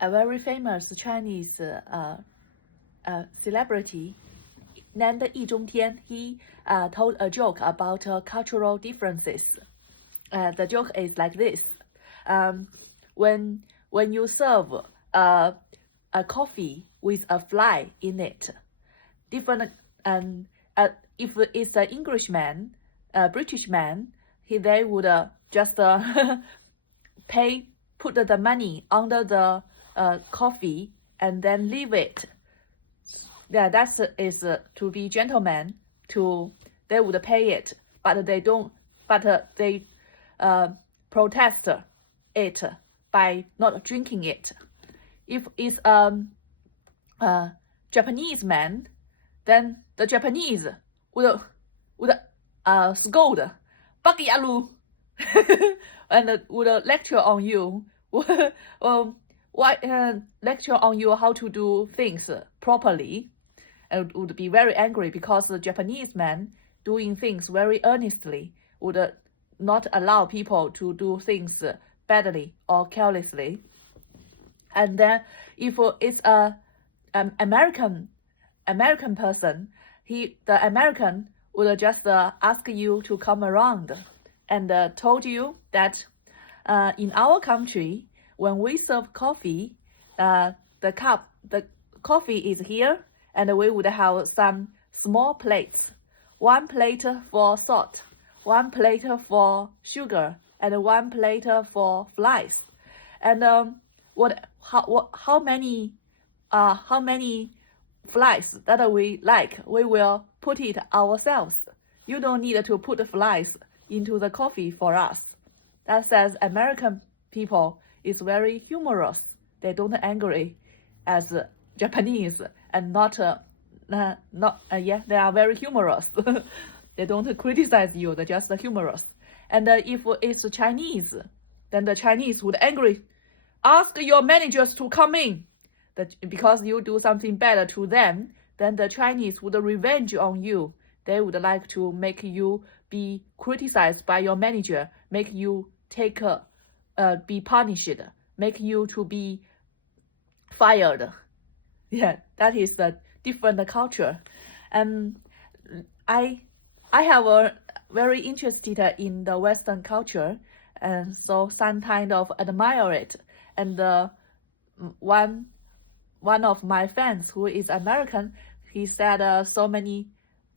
a very famous Chinese celebrity named Yi Zhongtian. He told a joke about cultural differences. The joke is like this: when you serve a coffee with a fly in it, different if it's an Englishman, a British man, they would just put the money under the coffee and then leave it. Yeah, that is to be gentleman. They would pay it, but they don't. But they protest it by not drinking it. If it's a Japanese man, then the Japanese would scold, "Bakialu," and would lecture on you. Lecture on you how to do things properly, and would be very angry because the Japanese man doing things very earnestly would not allow people to do things badly or carelessly. And then if it's a American person, the American would just ask you to come around and told you that in our country, when we serve coffee, the coffee is here, and we would have some small plates, one plate for salt, one plate for sugar, and one plate for flies. And how many flies that we like, we will put it ourselves. You don't need to put the flies into the coffee for us. That says American people is very humorous. They don't angry as Japanese, and they are very humorous. They don't criticize you, they're just humorous. And if it's Chinese, then the Chinese would angry. Ask your managers to come in. Because you do something bad to them, then the Chinese would revenge on you. They would like to make you be criticized by your manager, make you be punished, make you to be fired. Yeah, that is the different culture. And I have a very interested in the Western culture, and so some kind of admire it. And one of my friends who is American, he said so many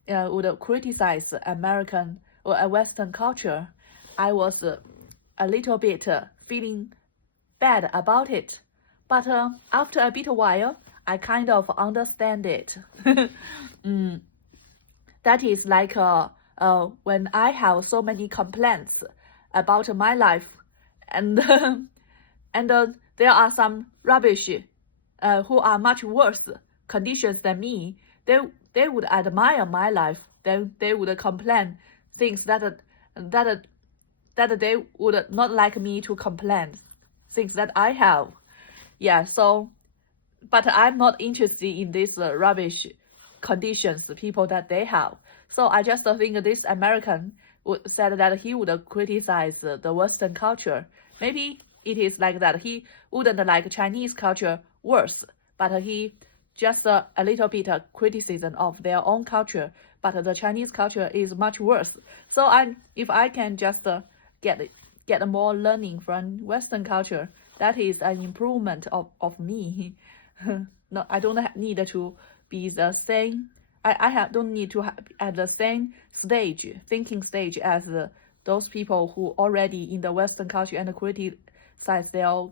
would criticize American or a Western culture. I was a little bit feeling bad about it, but after a bit while, I kind of understand it. That is like when I have so many complaints about my life, and there are some rubbish who are much worse conditions than me. They would admire my life. They would complain things that they would not like me to complain, things that I have. Yeah, so, but I'm not interested in these rubbish conditions, people that they have. So I just think this American said that he would criticize the Western culture. Maybe it is like that. He wouldn't like Chinese culture worse, but he just a little bit criticism of their own culture. But the Chinese culture is much worse. So if I can just get more learning from Western culture, that is an improvement of me. No, I don't need to be the same. Don't need to at the same thinking stage as those people who already in the Western culture and criticize their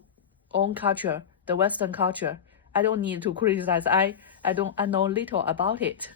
own culture, the Western culture. I don't need to criticize. I know little about it.